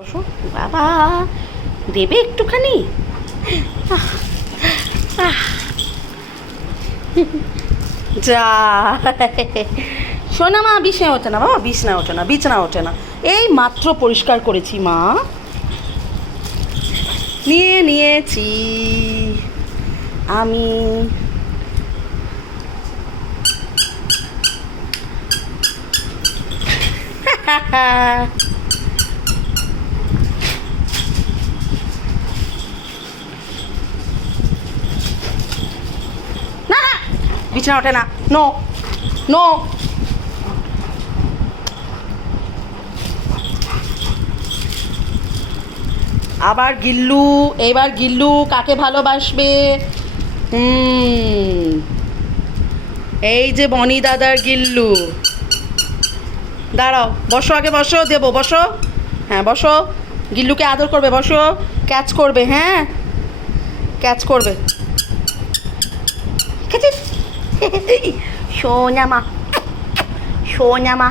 বসো বাবা, দেবে একটুখানি। যা শোনা মা, বিছনা ওঠে না বাবা, বিছনা ওঠে না, বিছনা ওঠে না। এই মাত্র পরিষ্কার করেছি মা, নিয়েছি আমি। না বিছানা ওঠে না, নো নো। আবার গিল্লু, এবার গিল্লু কাকে ভালোবাসবে? এই যে বনি দাদার গিল্লু। দাঁড়াও, বসো আগে, বসো, দেবো, বসো। হ্যাঁ বসো, গিল্লুকে আদর করবে, বসো। ক্যাচ করবে, হ্যাঁ ক্যাচ করবে। সোনা মা, সোনা মা।